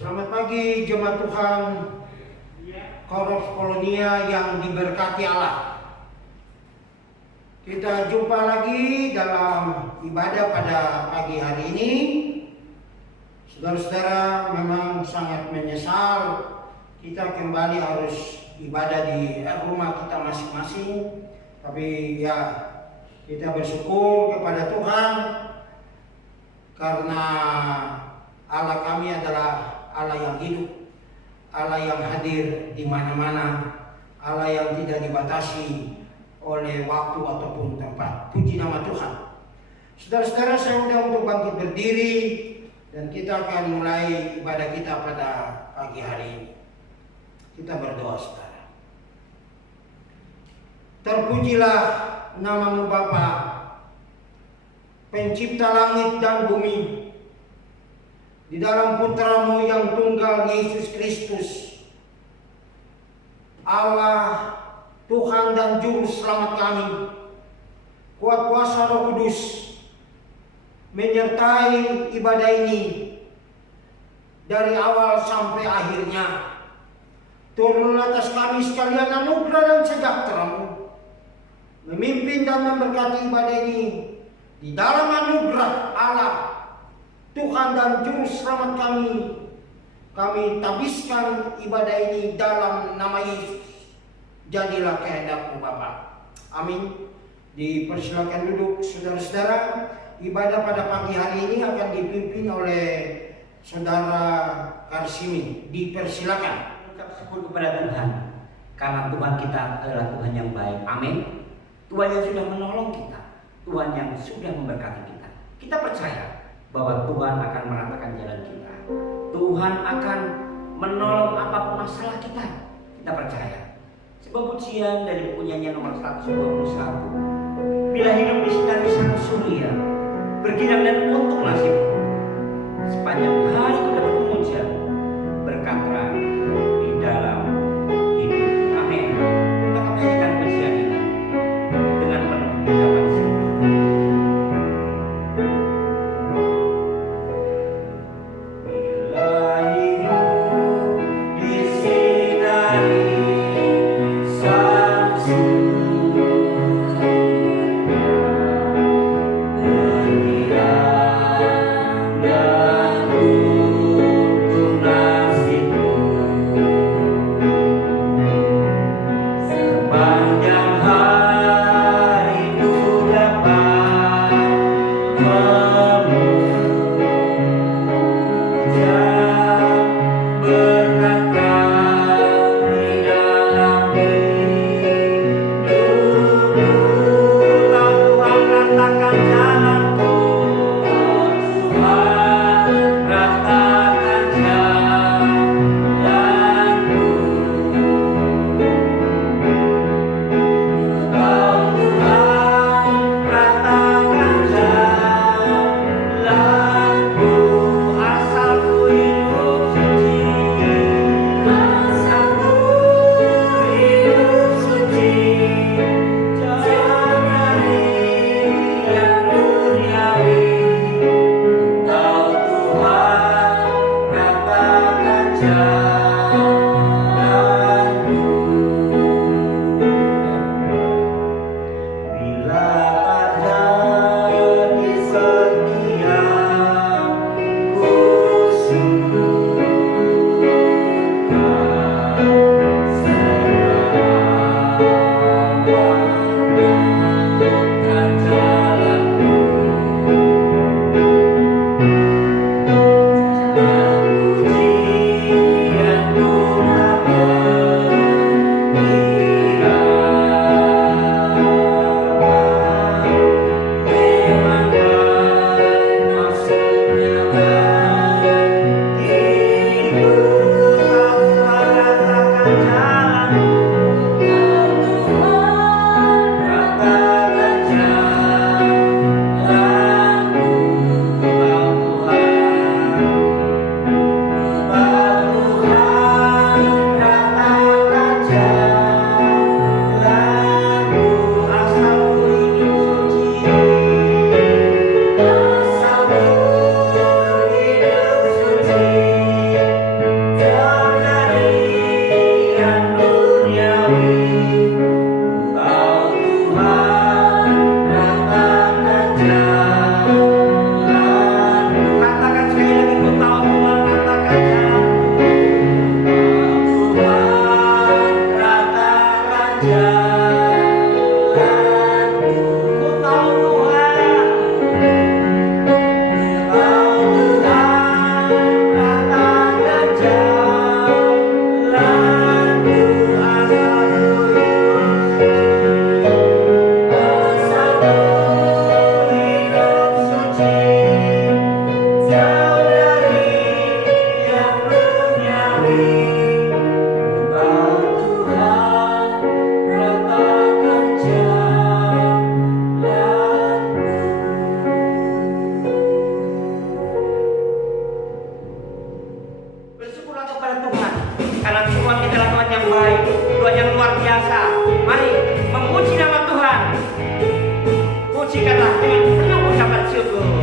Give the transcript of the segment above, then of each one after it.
Selamat pagi jemaat Tuhan Korof Kolonia yang diberkati Allah. Kita jumpa lagi dalam ibadah pada pagi hari ini. Saudara-saudara, memang sangat menyesal kita kembali harus ibadah di rumah kita masing-masing. Tapi ya, kita bersyukur kepada Tuhan karena Allah kami adalah Allah yang hidup, Allah yang hadir di mana-mana, Allah yang tidak dibatasi oleh waktu ataupun tempat. Puji nama Tuhan. Saudara-saudara, saya undang untuk bangkit berdiri dan kita akan mulai ibadah kita pada pagi hari ini. Kita berdoa, saudara. Terpujilah namamu Bapa, pencipta langit dan bumi. Di dalam putramu yang tunggal Yesus Kristus, Allah, Tuhan dan Juru Selamat kami, kuat kuasa Roh Kudus, menyertai ibadah ini dari awal sampai akhirnya. Turun atas kami sekalian anugerah dan sejahtera-Mu, memimpin dan memberkati ibadah ini di dalam anugerah Allah, Tuhan dan Juru Selamat kami tabiskan ibadah ini dalam nama Yesus. Jadilah kehendak-Mu Bapa. Amin. Dipersilakan duduk saudara-saudara. Ibadah pada pagi hari ini akan dipimpin oleh Saudara Karsimin. Dipersilakan. Ucap syukur kepada Tuhan karena Tuhan kita adalah Tuhan yang baik. Amin. Tuhan yang sudah menolong kita, Tuhan yang sudah memberkati kita. Kita percaya bahwa Tuhan akan meratakan jalan kita. Tuhan akan menolong apapun masalah kita. Kita percaya. Sebuah pujian dari buku nyanyian nomor 121. Bila hidup disinari sang surya, berginang dan untung nasibku. Sepanjang hari ku dapat memuja, berkata di dalam hidup. Amin. Kita akan menyanyikan pujian ini dengan penuh ucapan syukur. karena Tuhan kita adalah Tuhan yang baik, Tuhan yang luar biasa. Mari memuji nama Tuhan. Pujikanlah dengan penuh ucapan syukur.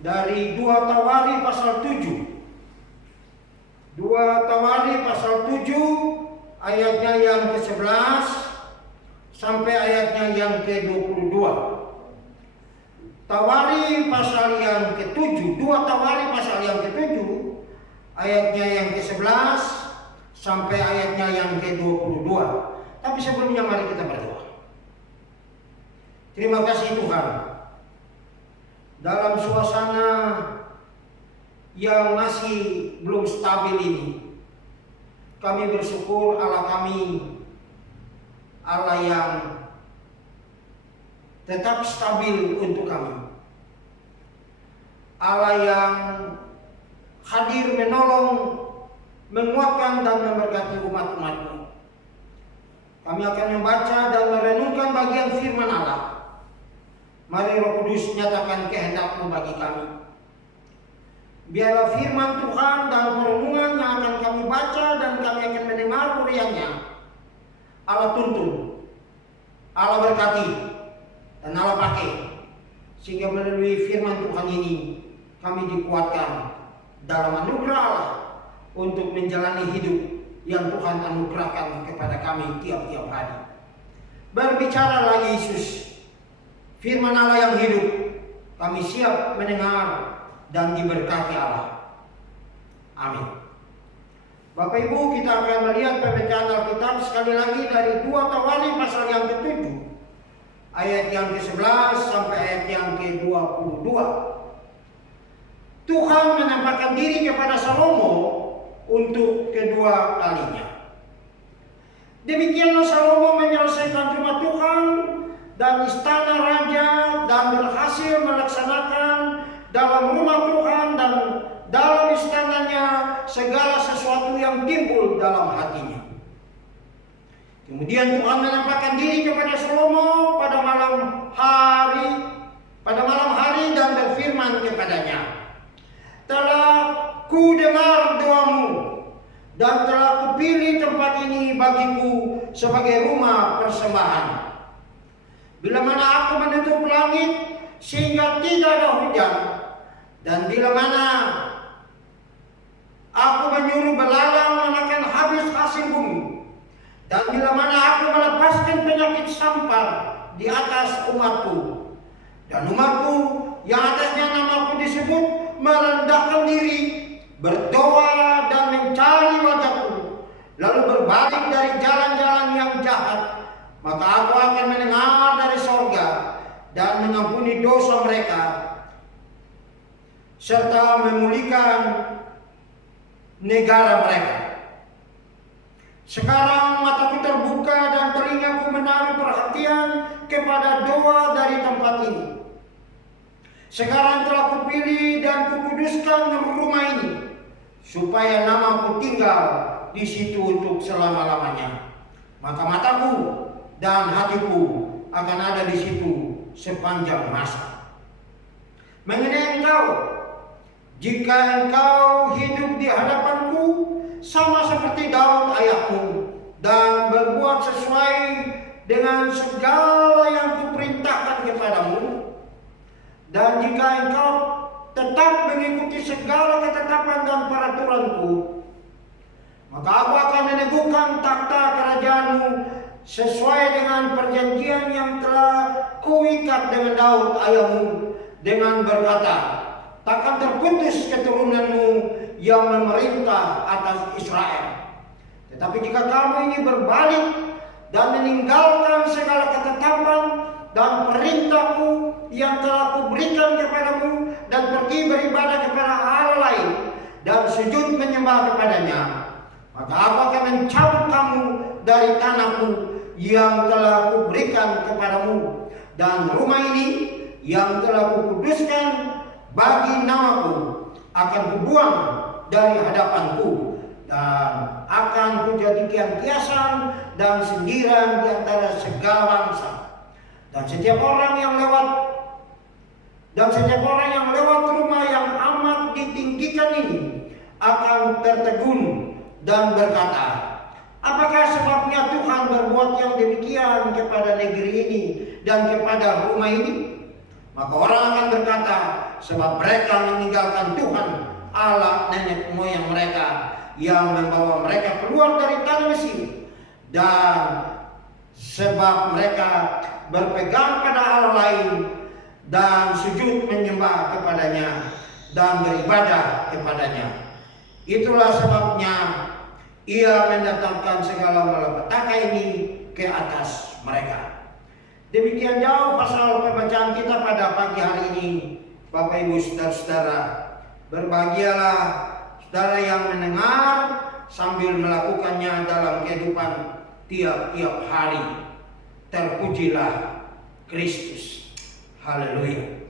dari 2 Tawari pasal 7. 2 Tawari pasal 7 ayatnya yang ke-11 sampai ayat yang ke-22. Tawari pasal yang ke-7, 2 Tawari pasal yang ke-7, ayatnya yang ke-11 sampai ayatnya yang ke-22. Tapi sebelumnya mari kita berdoa. Terima kasih Tuhan. Dalam suasana yang masih belum stabil ini, kami bersyukur Allah kami, Allah yang tetap stabil untuk kami, Allah yang hadir menolong, menguatkan dan memberkati umat-umat-Mu. Kami akan membaca dan merenungkan bagian firman Allah. Mari Roh Kudus nyatakan kehendak-Mu bagi kami. Biarlah firman Tuhan dan perenungan yang akan kami baca dan kami akan mendengar uriannya, Allah tuntun, Allah berkati, dan Allah pakai, sehingga melalui firman Tuhan ini kami dikuatkan dalam anugerah Allah untuk menjalani hidup yang Tuhan anugerahkan kepada kami tiap-tiap hari. Berbicaralah Yesus, firman Allah yang hidup. Kami siap mendengar dan diberkati Allah. Amin. Bapak Ibu, kita akan melihat pembacaan Alkitab sekali lagi dari 2 Tawari pasal yang ke-7, ayat yang ke-11 sampai ayat yang ke-22. Tuhan menampakkan diri kepada Salomo untuk kedua kalinya. Demikianlah Salomo menyelesaikan rumah Tuhan dan istana raja dan berhasil melaksanakan dalam rumah Tuhan dan dalam istananya segala sesuatu yang timbul dalam hatinya. Kemudian Tuhan menampakkan diri kepada Salomo pada malam hari dan berfirman kepadanya, "Telah ku dengar doamu dan telah kupilih tempat ini bagiku sebagai rumah persembahan. Bila mana aku menutup langit sehingga tidak ada hujan, dan bila mana aku menyuruh belalang menekan habis hasil bumi, dan bila mana aku melepaskan penyakit sampar di atas umatku, dan umatku yang atasnya namaku disebut merendahkan diri, berdoa dan mencari wajahku, lalu berbalik dari jalan-jalan yang jahat, maka aku akan mendengar dari sorga dan mengampuni dosa mereka, serta memulihkan negara mereka. Sekarang mataku terbuka dan telingaku menaruh perhatian kepada doa dari tempat ini. Sekarang telah kupilih dan kukuduskan rumah ini, supaya namaku tinggal di situ untuk selama-lamanya. Maka mataku dan hatiku akan ada di situ sepanjang masa. Mengenai engkau, jika engkau hidup di hadapanku sama seperti Daud ayahku, dan berbuat sesuai dengan segala yang kuperintahkan kepadamu, dan jika engkau tetap mengikuti segala ketetapan dan peraturanku, maka aku akan meneguhkan takhta kerajaanmu sesuai dengan perjanjian yang telah kuikat dengan Daud ayahmu, dengan berkata, takkan terputus keturunanmu yang memerintah atas Israel. Tetapi jika kamu ini berbalik dan meninggalkan segala ketetapan dan perintahku yang telah kuberikan kepadamu, dan pergi beribadah kepada Allah lain dan sujud menyembah kepadanya, maka aku akan mencabut kamu dari tanahku yang telah kuberikan kepadamu, dan rumah ini yang telah kukuduskan bagi namaku akan kubuang dari hadapanku, dan akan kujadikan kiasan dan sindiran di antara segala bangsa. Dan setiap orang yang lewat rumah yang amat ditinggikan ini akan tertegun dan berkata, apakah sebabnya Tuhan berbuat yang demikian kepada negeri ini dan kepada rumah ini? Maka orang akan berkata, sebab mereka meninggalkan Tuhan Allah nenek moyang mereka yang membawa mereka keluar dari tanah Mesir, dan sebab mereka berpegang pada Allah lain dan sujud menyembah kepadanya dan beribadah kepadanya. Itulah sebabnya ia mendatangkan segala malapetaka ini ke atas mereka. Demikian jauh pasal pembacaan kita pada pagi hari ini, Bapak Ibu Saudara-saudara. Berbahagialah saudara yang mendengar sambil melakukannya dalam kehidupan tiap-tiap hari. Terpujilah Kristus. Haleluya.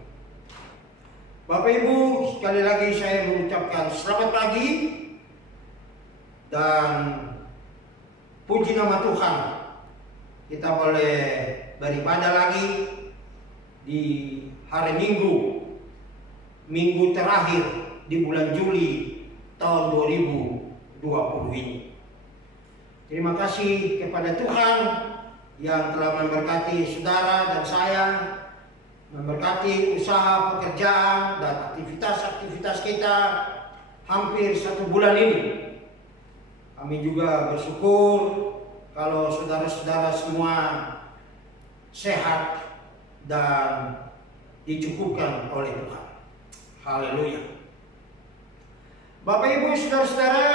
Bapak Ibu, sekali lagi saya mengucapkan selamat pagi dan puji nama Tuhan. Kita boleh beribadah lagi di hari Minggu terakhir di bulan Juli tahun 2020 ini. Terima kasih kepada Tuhan yang telah memberkati saudara dan saya, memberkati usaha pekerjaan dan aktivitas-aktivitas kita hampir 1 bulan ini. Kami juga bersyukur kalau saudara-saudara semua sehat dan dicukupkan oleh Tuhan. Haleluya. Bapak Ibu Saudara-saudara,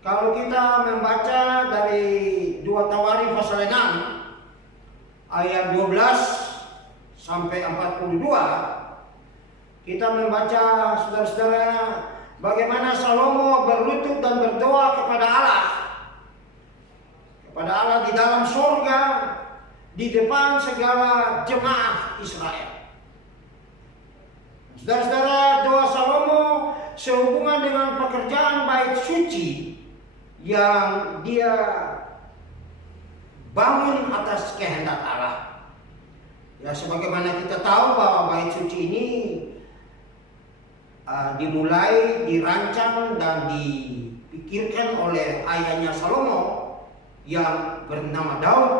kalau kita membaca dari 2 Tawarim pasal 6 ayat 12 sampai 42, kita membaca saudara-saudara bagaimana Salomo berlutut dan berdoa kepada Allah di dalam surga di depan segala jemaah Israel. Saudara-saudara, doa Salomo sehubungan dengan pekerjaan bait suci yang dia bangun atas kehendak Allah. Ya, sebagaimana kita tahu bahwa bait suci ini dimulai, dirancang dan dipikirkan oleh ayahnya Salomo yang bernama Daud.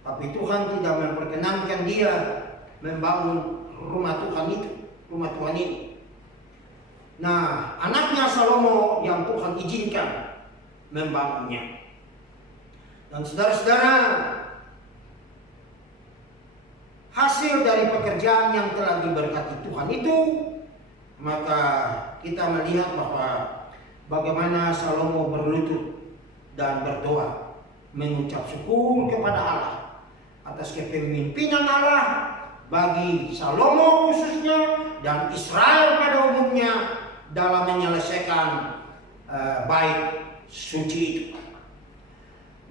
Tapi Tuhan tidak memperkenankan dia membangun rumah Tuhan ini. Nah, anaknya Salomo yang Tuhan izinkan membangunnya. Dan saudara-saudara, hasil dari pekerjaan yang telah diberkati Tuhan itu, maka kita melihat bahwa bagaimana Salomo berlutut dan berdoa, mengucap syukur kepada Allah atas kepemimpinan Allah bagi Salomo khususnya dan Israel pada umumnya dalam menyelesaikan bait suci itu.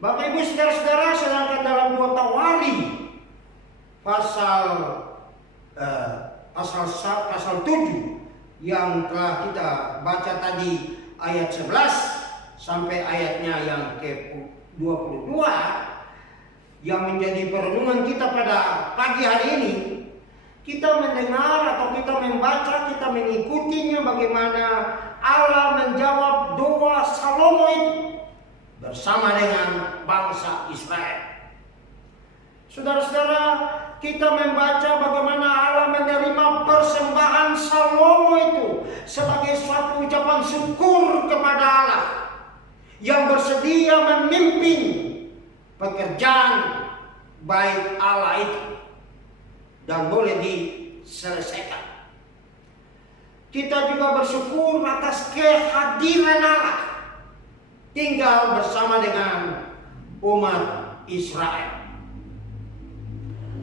Bapak Ibu Saudara-saudara, sedangkan dalam 2 Tawarim pasal 7 yang telah kita baca tadi ayat 11 sampai ayatnya yang ke-22 yang menjadi perenungan kita pada pagi hari ini, kita mendengar atau kita membaca, kita mengikutinya bagaimana Allah menjawab doa Salomo itu bersama dengan bangsa Israel. Saudara-saudara, kita membaca bagaimana Allah menerima persembahan Salomo itu sebagai suatu ucapan syukur kepada Allah yang bersedia memimpin pekerjaan bait Allah itu dan boleh diselesaikan. Kita juga bersyukur atas kehadiran Allah tinggal bersama dengan umat Israel.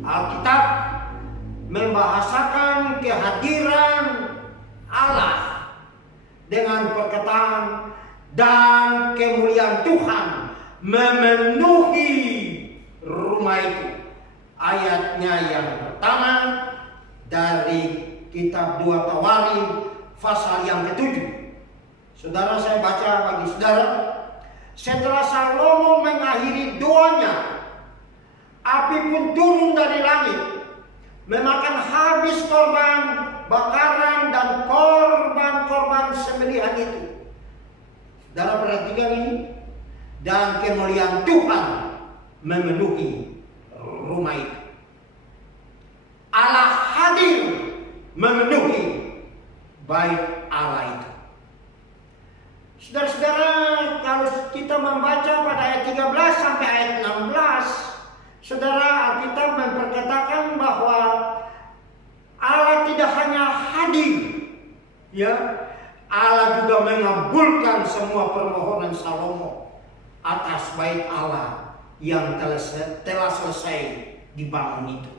Alkitab membahasakan kehadiran Allah dengan perkataan dan kemuliaan Tuhan memenuhi rumah itu. Ayatnya yang pertama dari kitab 2 Tawarim pasal yang ke-7. Saudara, saya baca bagi saudara. Setelah Salomo mengakhiri doanya, api pun turun dari langit, memakan habis korban bakaran dan korban-korban sembelihan itu. Saudara perhatikan ini. Dan kemuliaan Tuhan memenuhi rumah itu. Allah hadir memenuhi bait Allah itu. Saudara-saudara, kalau kita membaca pada ayat 13 sampai ayat 16, saudara, Alkitab memperkatakan bahwa Allah tidak hanya hadir, ya, Allah juga mengabulkan semua permohonan Salomo atas bait Allah yang telah selesai dibangun itu.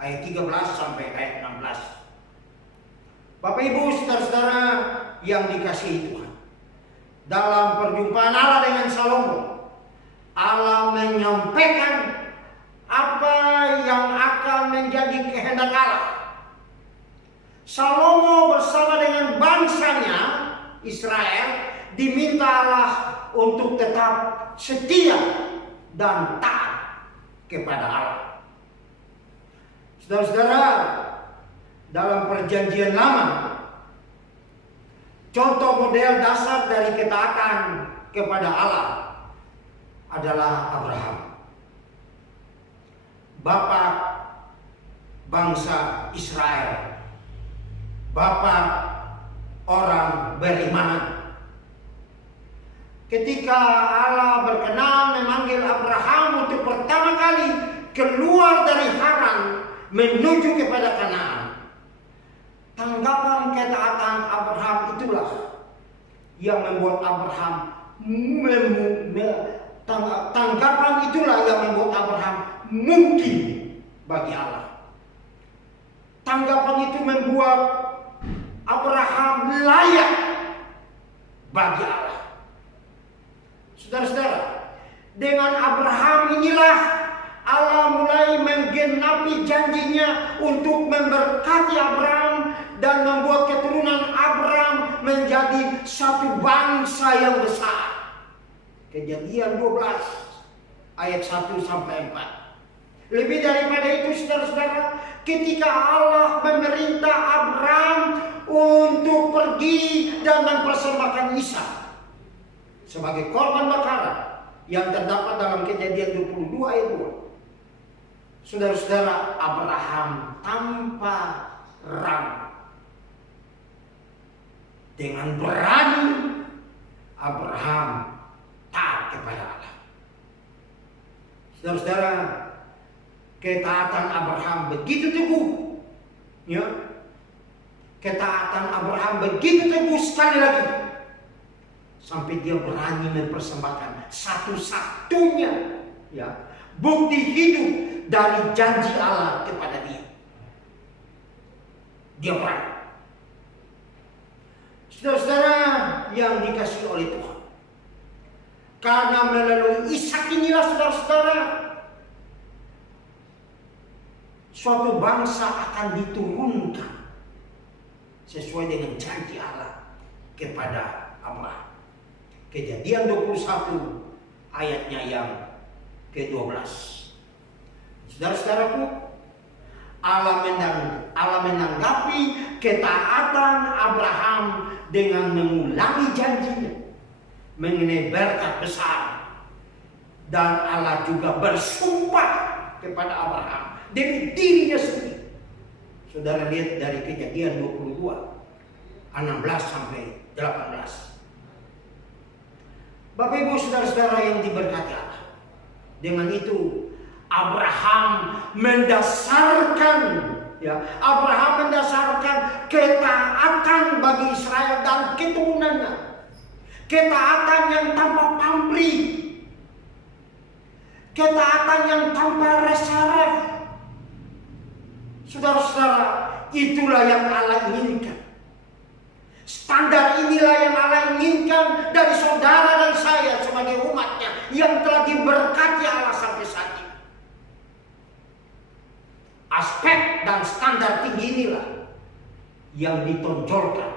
Ayat 13 sampai ayat 16. Bapak Ibu, saudara-saudara yang dikasihi Tuhan, dalam perjumpaan Allah dengan Salomo, Allah menyampaikan apa yang akan menjadi kehendak Allah. Salomo bersama dengan bangsanya Israel diminta Allah untuk tetap setia dan taat kepada Allah. Saudara-saudara, dalam perjanjian lama, contoh model dasar dari ketaatan kepada Allah adalah Abraham, bapak bangsa Israel, bapak orang beriman. Ketika Allah berkenan memanggil Abraham untuk pertama kali keluar dari Haran menuju kepada Kanaan, tanggapan ketaatan Abraham itulah yang membuat Abraham mungkin bagi Allah. Tanggapan itu membuat Abraham layak bagi Allah. Saudara-saudara, dengan Abraham inilah Allah mulai menggenapi janjinya untuk memberkati Abraham dan membuat keturunan Abraham menjadi satu bangsa yang besar. Kejadian 12 ayat 1 sampai 4. Lebih daripada itu, saudara-saudara, ketika Allah memerintah Abraham untuk pergi dan mempersembahkan Ishak sebagai korban bakaran yang terdapat dalam Kejadian 22 ayat 2. Saudara-saudara, Abraham tanpa ragu, dengan berani Abraham taat kepada Allah. Saudara-saudara, ketaatan Abraham begitu teguh, ya. Ketaatan Abraham begitu teguh sekali lagi, sampai dia berani mempersembahkan satu-satunya, ya, bukti hidup dari janji Allah kepada dia. Dia berani. Saudara-saudara yang dikasihi oleh Tuhan, karena melalui Ishak inilah, saudara-saudara, suatu bangsa akan diturunkan sesuai dengan janji Allah kepada Abraham. Kejadian 21 ayatnya yang ke-12. Saudara-saudaraku, Allah menanggapi ketaatan Abraham dengan mengulangi janjinya mengenai berkat besar, dan Allah juga bersumpah kepada Abraham demi dirinya sendiri. Saudara lihat dari Kejadian 22 16 sampai 18. Bapak Ibu, saudara-saudara yang diberkati Allah, dengan itu Abraham mendasarkan ketaatan bagi Israel dan keturunannya, ketaatan yang tanpa pamrih, ketaatan yang tanpa reserve. Saudara-saudara, itulah yang Allah inginkan. Standar inilah yang Allah inginkan dari saudara dan saya sebagai umatnya yang telah diberkati Allah sampai saat ini. Aspek dan standar tinggi inilah yang ditonjolkan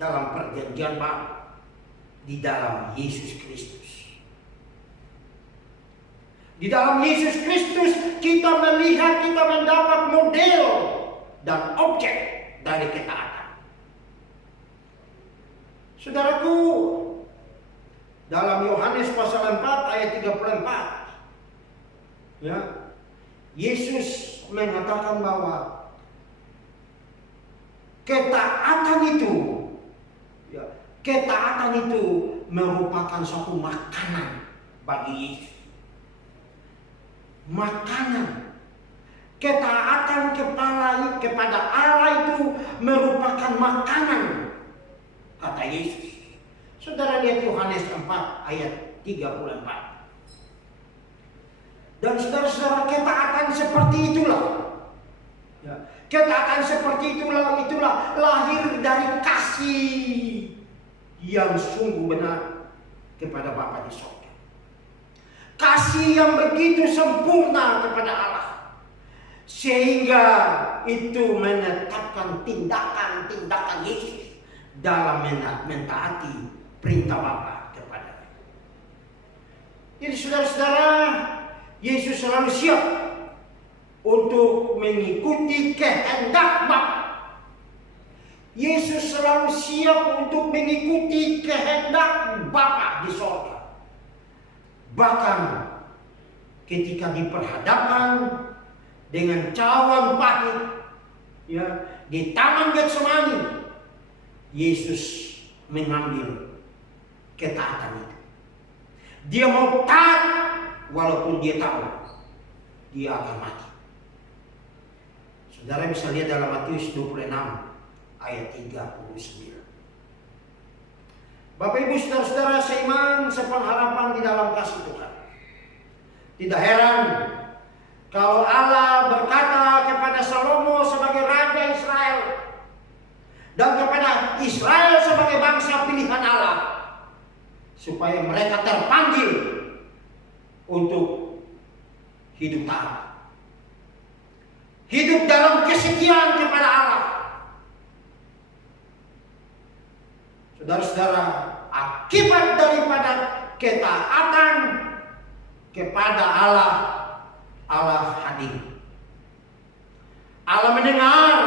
dalam perjanjian baru di dalam Yesus Kristus. Di dalam Yesus Kristus kita melihat, kita mendapat model dan objek dari ketaatan. Saudaraku, dalam Yohanes pasal 4 ayat 34, ya, Yesus mengatakan bahwa ketaatan itu, ya, ketaatan itu merupakan suatu makanan bagi Yesus. Makanan. Ketaatan kepada Allah itu merupakan makanan, kata Yesus. Saudara lihat Yohanes 4 ayat 34. Dan saudara-saudara, ketaatan seperti itulah. Ya, ketaatan seperti itulah lahir dari kasih yang sungguh benar kepada Bapa di surga. Kasih yang begitu sempurna kepada Allah. Sehingga itu menetapkan tindakan-tindakan Yesus dalam mentaati perintah Bapa kepadanya. Jadi saudara-saudara, Yesus selalu siap untuk mengikuti kehendak Bapa. Yesus selalu siap untuk mengikuti kehendak Bapa di surga. Bahkan ketika diperhadapkan dengan cawan pahit, ya, di taman Getsemani, Yesus mengambil ketaatan itu. Dia mau taat walaupun dia tahu dia akan mati. Saudara bisa lihat dalam Matius 26 ayat 39. Bapak Ibu saudara-saudara seiman sepengharapan di dalam kasih Tuhan. Tidak heran kalau Allah berkata kepada Salomo sebagai Raja Israel dan kepada Israel sebagai bangsa pilihan Allah, supaya mereka terpanggil untuk hidup taat, hidup dalam kesetiaan kepada Allah. Saudara-saudara, akibat daripada ketaatan kepada Allah, Allah hadir. Allah mendengar,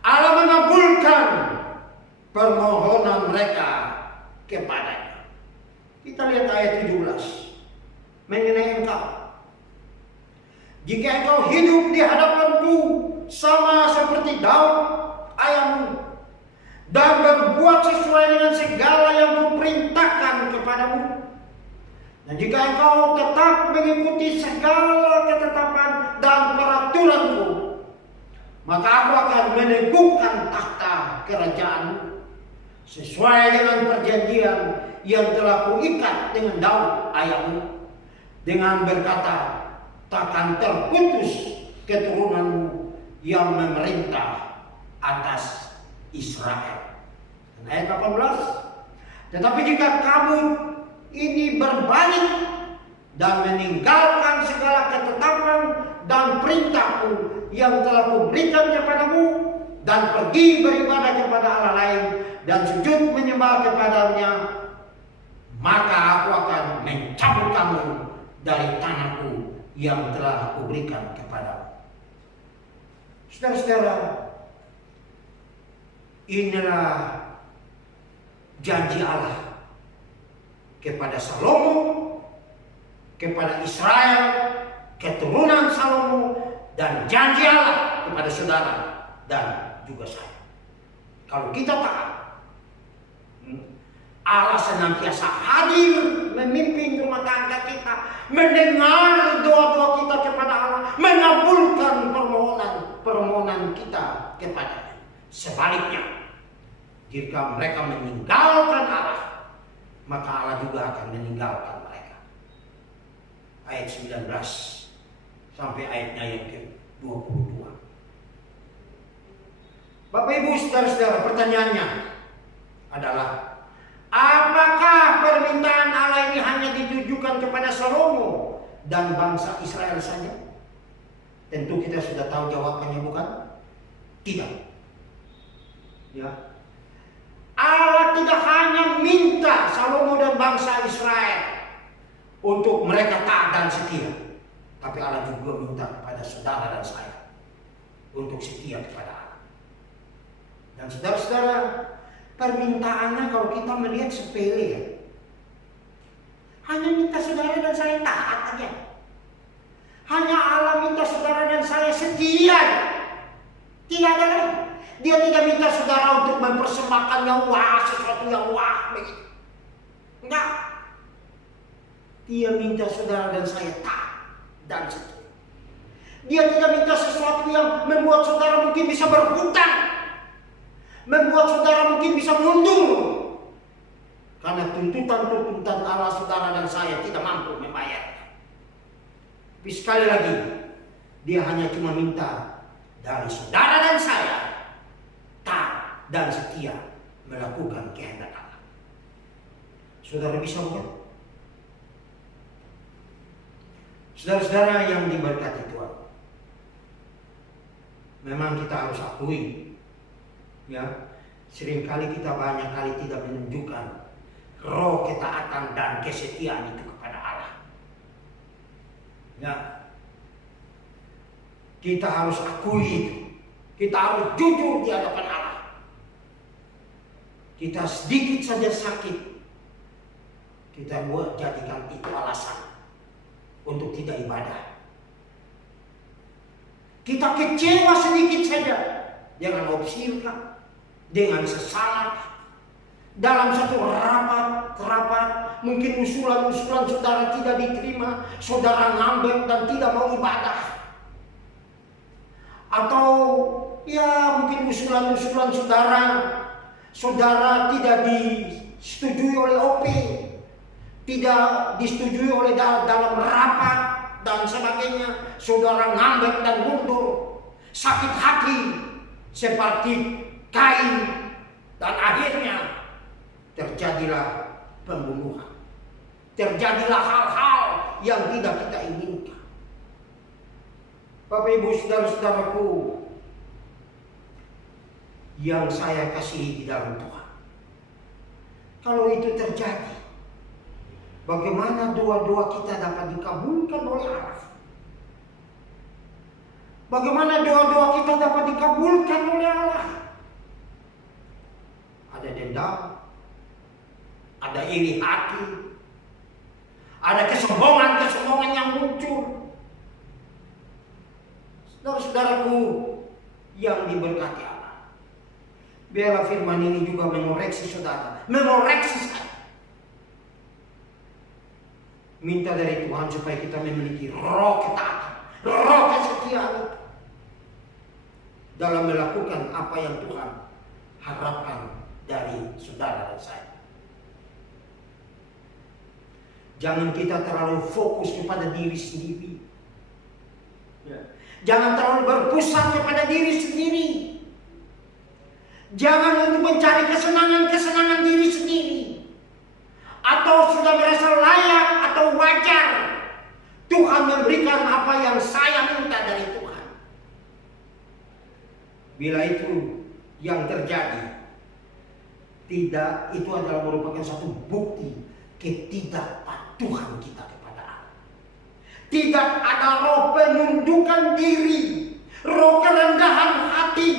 Allah mengabulkan permohonan mereka kepadanya. Kita lihat ayat 17 mengenai engkau. Jika engkau hidup di hadapanku sama seperti Daud ayahmu, dan berbuat sesuai dengan segala yang kuperintahkan kepadamu, dan jika engkau tetap mengikuti segala ketetapan dan peraturanku, maka aku akan meneguhkan takhta kerajaanmu sesuai dengan perjanjian yang telah kuikat dengan Daud ayahmu, dengan berkata, takkan terputus keturunanmu yang memerintah atas Israel. Ayat 18. Tetapi jika kamu ini berbalik dan meninggalkan segala ketetapan dan perintahku yang telah kuberikan kepadamu, dan pergi beribadah kepada Allah lain dan sujud menyembah kepadanya, maka aku akan mencabut kamu dari tanahku yang telah kuberikan kepadamu. Saudara-saudara, inilah janji Allah kepada Salomo, kepada Israel, keturunan Salomo, dan janji Allah kepada saudara dan juga saya. Kalau kita taat, Allah senantiasa hadir memimpin rumah tangga kita, mendengar doa-doa kita kepada Allah, mengabulkan permohonan kita kepadanya. Sebaliknya, jika mereka meninggalkan Allah, maka Allah juga akan meninggalkan mereka. Ayat 19 sampai ayatnya yang ke-22. Bapak Ibu saudara-saudara, pertanyaannya adalah, apakah permintaan Allah ini hanya ditujukan kepada Salomo dan bangsa Israel saja? Tentu kita sudah tahu jawabannya, bukan? Tidak. Ya. Allah tidak hanya minta Salomo dan bangsa Israel untuk mereka taat dan setia, tapi Allah juga minta kepada saudara dan saya untuk setia kepada Allah. Dan saudara-saudara, permintaannya kalau kita melihat sepele, ya. Hanya minta saudara dan saya taat aja. Hanya Allah minta saudara dan saya setia. Tidak ada lagi. Dia tidak minta saudara untuk mempersembahkan misalnya wah, sesuatu yang wah begitu. Enggak. Dia minta saudara dan saya taat dan setia. Dia tidak minta sesuatu yang membuat saudara mungkin bisa berhutang, membuat saudara mungkin bisa mundur, karena tuntutan-tuntutan Allah saudara dan saya tidak mampu membayar. Tapi sekali lagi, dia hanya cuma minta dari saudara dan saya taat dan setia melakukan kehendak Allah. Saudara bisa bukan? Saudara-saudara yang diberkati Tuhan, memang kita harus akui, ya, seringkali kita banyak kali tidak menunjukkan roh ketaatan dan kesetiaan itu kepada Allah. Ya, kita harus akui itu. Kita harus jujur di hadapan Allah. Kita sedikit saja sakit, kita buat jadikan itu alasan untuk tidak ibadah. Kita kecewa sedikit saja dengan obsirka, dengan sesalat, dalam satu rapat, mungkin usulan-usulan saudara tidak diterima, saudara ngambek dan tidak mau ibadah. Atau ya mungkin usulan-usulan saudara tidak disetujui oleh OP, tidak disetujui oleh dalam rapat dan sebagainya, saudara ngambek dan mundur, sakit hati seperti Kain, dan akhirnya terjadilah pembunuhan, terjadilah hal-hal yang tidak kita inginkan. Bapak Ibu saudara-saudaraku yang saya kasihi di dalam Tuhan, kalau itu terjadi, bagaimana doa-doa kita dapat dikabulkan oleh Allah? Bagaimana doa-doa kita dapat dikabulkan oleh Allah? Ada dendam, ada iri hati, ada kesombongan yang muncul. Saudara-saudaraku yang diberkati Allah, biarlah firman ini juga mengoreksi saudara, mengoreksi saya. Minta dari Tuhan supaya kita memiliki roh ketaatan, roh kesetiaan dalam melakukan apa yang Tuhan harapkan dari saudara dan saya. Jangan kita terlalu fokus kepada diri sendiri. Jangan terlalu berpusat kepada diri sendiri. Jangan untuk mencari kesenangan diri sendiri. Atau sudah merasa layak atau wajar Tuhan memberikan apa yang saya minta dari Tuhan. Bila itu yang terjadi, tidak, itu adalah merupakan satu bukti ketidakpatuhan kita kepada Allah. Tidak ada roh penundukan diri, roh kerendahan hati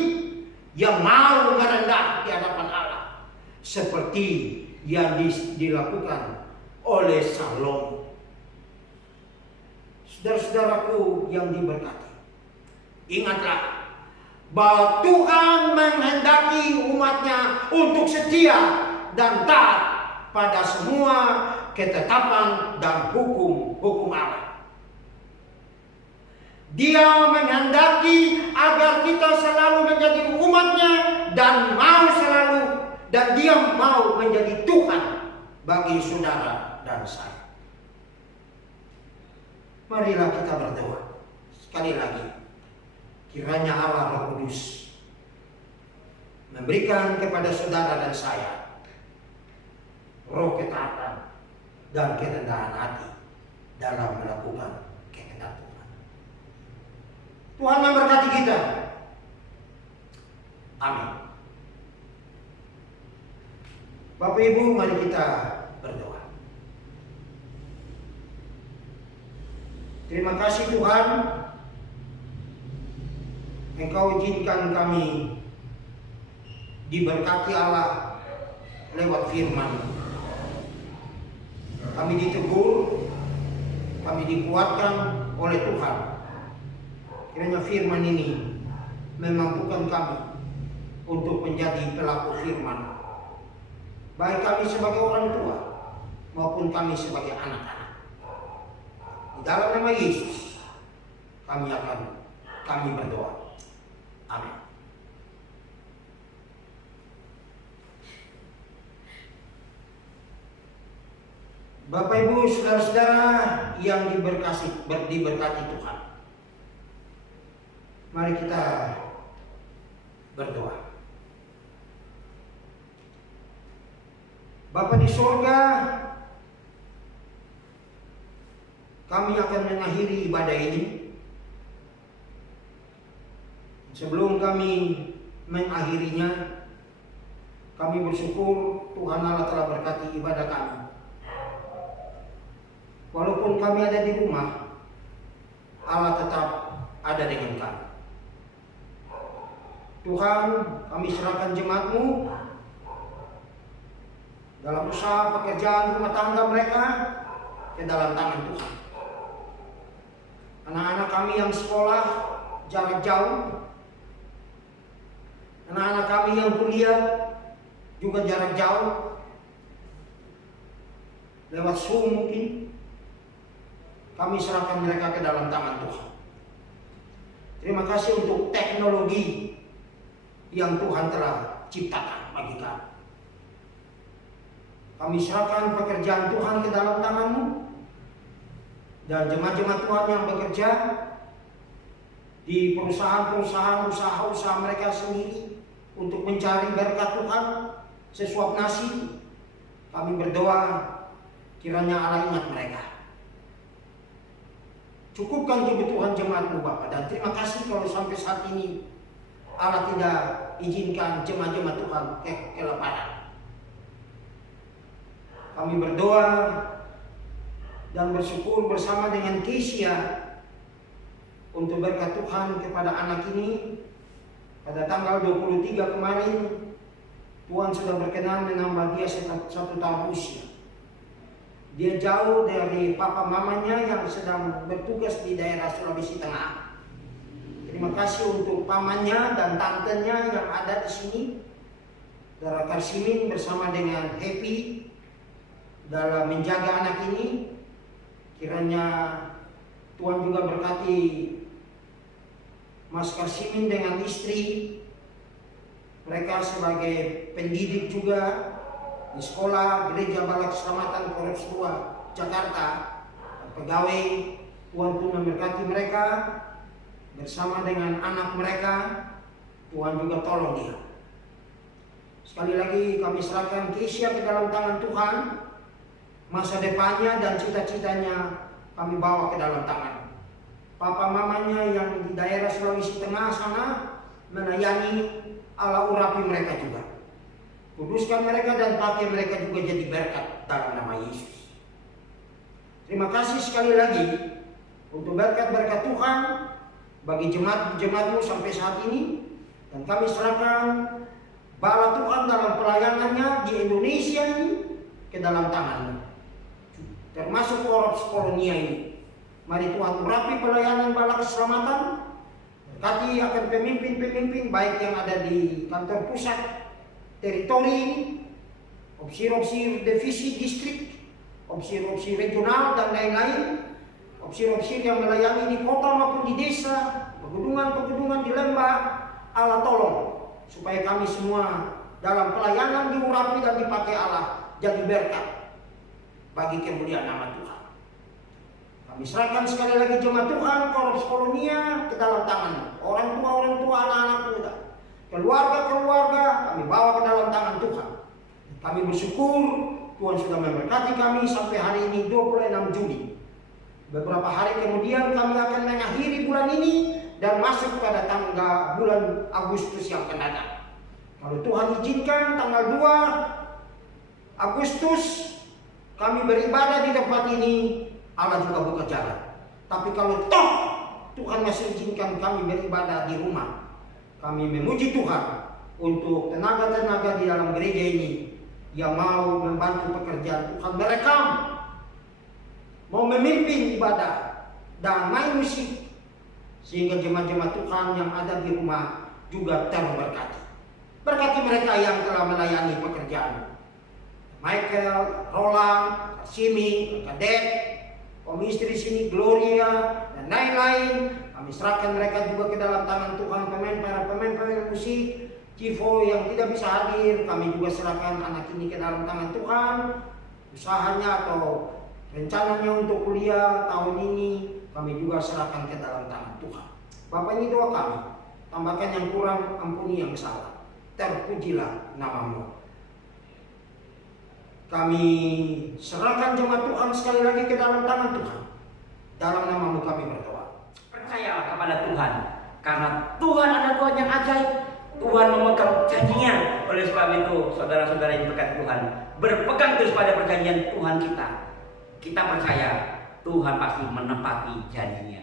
yang mau merendah di hadapan Allah, seperti yang dilakukan oleh Salomo. Saudara-saudaraku yang diberkati, ingatlah bahwa Tuhan menghendaki umatnya untuk setia dan taat pada semua ketetapan dan hukum Allah. Dia menghendaki agar kita selalu menjadi umatnya dan dia mau menjadi Tuhan bagi saudara dan saya. Marilah kita berdoa sekali lagi. Kiranya Allah Roh Kudus memberikan kepada saudara dan saya roh ketaatan dan kerendahan hati dalam melakukan kehendak Tuhan. Tuhan memberkati kita. Amin. Bapak Ibu, mari kita berdoa. Terima kasih Tuhan, Engkau izinkan kami diberkati Allah lewat firman. Kami ditegur, kami dikuatkan oleh Tuhan. Kiranya firman ini memampukan kami untuk menjadi pelaku firman baik kami sebagai orang tua maupun kami sebagai anak-anak. Di dalam nama Yesus kami berdoa. Amin. Bapak Ibu saudara-saudara yang diberkati Tuhan, mari kita berdoa. Bapa di surga, kami akan mengakhiri ibadah ini. Sebelum kami mengakhirinya, kami bersyukur Tuhan Allah telah berkati ibadah kami. Walaupun kami ada di rumah, Allah tetap ada dengan kami. Tuhan, kami serahkan jemaat-Mu dalam usaha pekerjaan rumah tangga mereka ke dalam tangan Tuhan. Anak-anak kami yang sekolah jarak jauh, anak-anak kami yang kuliah juga jarak jauh, lewat Zoom mungkin, kami serahkan mereka ke dalam tangan Tuhan. Terima kasih untuk teknologi yang Tuhan telah ciptakan bagi kami. Kami serahkan pekerjaan Tuhan ke dalam tangan-Mu, dan jemaat-jemaat Tuhan yang bekerja di perusahaan-perusahaan, usaha-usaha mereka sendiri untuk mencari berkat Tuhan sesuap nasi. Kami berdoa kiranya Allah ingat mereka. Cukupkan kebutuhan jemaat-Mu Bapa, dan terima kasih kalau sampai saat ini Allah tidak izinkan jemaat-jemaat Tuhan kelaparan. Kami berdoa dan bersyukur bersama dengan Kesia untuk berkat Tuhan kepada anak ini. Pada tanggal 23 kemarin, Tuhan sudah berkenan menambah dia 1 tahun usia. Dia jauh dari papa mamanya yang sedang bertugas di daerah Sulawesi Tengah. Terima kasih untuk pamannya dan tantenya yang ada di sini, Saudara Karsimin bersama dengan Happy dalam menjaga anak ini. Kiranya Tuhan juga berkati Mas Karsimin dengan istri, mereka sebagai pendidik juga di sekolah Gereja Balak Keselamatan Korps 2 Jakarta, pegawai. Tuhan pun memberkati mereka bersama dengan anak mereka. Tuhan juga tolong dia. Sekali lagi kami serahkan Kesia ke dalam tangan Tuhan. Masa depannya dan cita-citanya kami bawa ke dalam tangan. Papa mamanya yang di daerah Sulawesi Tengah sana melayani, Allah urapi mereka juga. Kuduskan mereka dan pakai mereka juga jadi berkat dalam nama Yesus. Terima kasih sekali lagi untuk berkat-berkat Tuhan bagi jemaat-jemaat-Mu sampai saat ini. Dan kami serahkan bala Tuhan dalam pelayanannya di Indonesia ini ke dalam tangan-Mu, termasuk Korps Kolonia ini. Mari Tuhan urapi pelayanan bala keselamatan, berkati akan pemimpin-pemimpin baik yang ada di kantor pusat, teritori ini, opsir-opsir divisi distrik, opsir-opsir regional dan lain-lain, opsir-opsir yang melayani di kota maupun di desa, pegunungan-pegunungan di lembah. Allah tolong supaya kami semua dalam pelayanan diurapi dan dipakai Allah jadi berkat bagi kemuliaan nama Tuhan. Kami serahkan sekali lagi jemaat Tuhan Korps Kolonia ke dalam tangan. Orang tua, anak-anak muda, keluarga-keluarga kami bawa ke dalam tangan Tuhan. Kami bersyukur Tuhan sudah memberkati kami sampai hari ini 26 Juli. Beberapa hari kemudian kami akan mengakhiri bulan ini dan masuk pada tanggal bulan Agustus yang akan datang. Kalau Tuhan izinkan tanggal 2 Agustus kami beribadah di tempat ini, Allah juga buka jalan. Tapi kalau toh Tuhan masih izinkan kami beribadah di rumah, kami memuji Tuhan untuk tenaga-tenaga di dalam gereja ini yang mau membantu pekerjaan Tuhan. Mereka mau memimpin ibadah dan main musik, sehingga jemaat-jemaat Tuhan yang ada di rumah juga terberkati. Berkati mereka yang telah melayani pekerjaan. Michael, Roland, Simi, Kadet, Om istri sini Gloria dan lain-lain. Kami serahkan mereka juga ke dalam tangan Tuhan. Para pemain musik Civo yang tidak bisa hadir, kami juga serahkan anak ini ke dalam tangan Tuhan. Usahanya atau rencananya untuk kuliah tahun ini kami juga serahkan ke dalam tangan Tuhan. Bapak, ini doa kami. Tambahkan yang kurang, ampuni yang salah. Terpujilah namamu. Kami serahkan jemaat Tuhan sekali lagi ke dalam tangan Tuhan. Dalam namamu kami berdoa. Percayalah kepada Tuhan, karena Tuhan adalah Tuhan yang ajaib. Tuhan memegang janjinya. Oleh sebab itu, saudara-saudara yang berkat Tuhan, berpegang terus pada perjanjian Tuhan kita. Kita percaya Tuhan pasti menepati janjinya.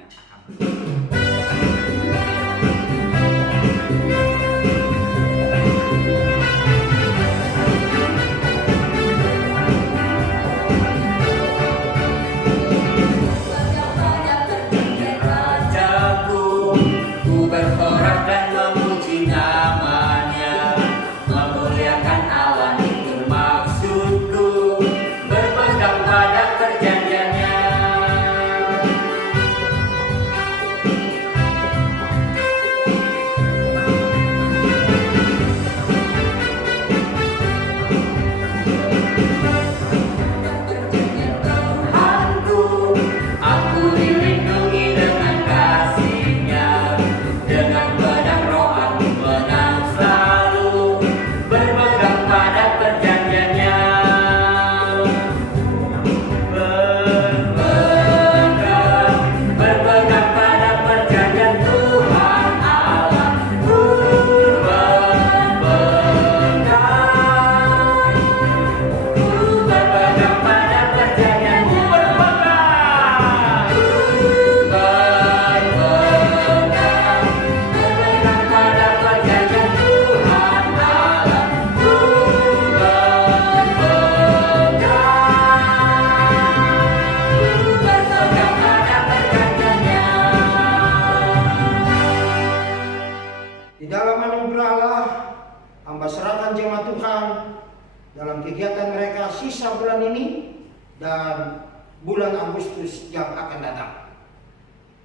dalam kegiatan mereka sisa bulan ini dan bulan Agustus yang akan datang.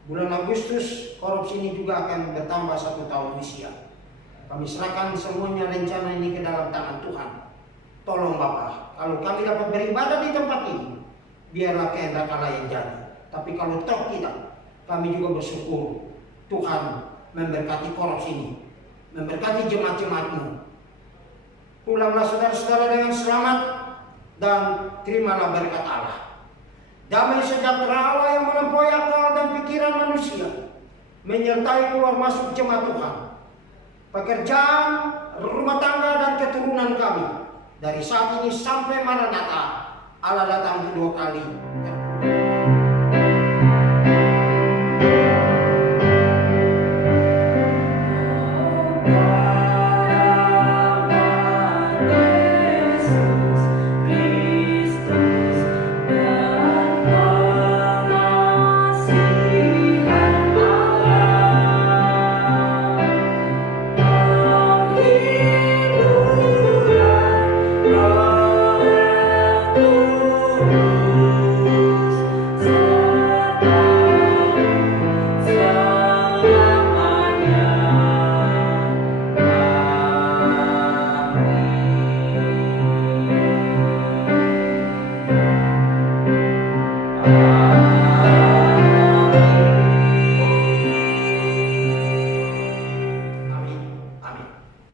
Bulan Agustus korupsi ini juga akan bertambah 1 tahun usia. Kami serahkan semuanya rencana ini ke dalam tangan Tuhan. Tolong Bapak, kalau kami dapat beribadah di tempat ini, biarlah kehendak Allah yang jadi. Tapi kalau toh tidak, kami juga bersyukur Tuhan memberkati korupsi ini, memberkati jemaat-jemaat-Mu. Pulanglah saudara-saudara dengan selamat dan terimalah berkat Allah. Damai sejahtera Allah yang melampaui akal dan pikiran manusia menyertai keluar masuk jemaat Tuhan, pekerjaan, rumah tangga dan keturunan kami dari saat ini sampai Maranatha Allah datang kedua kali.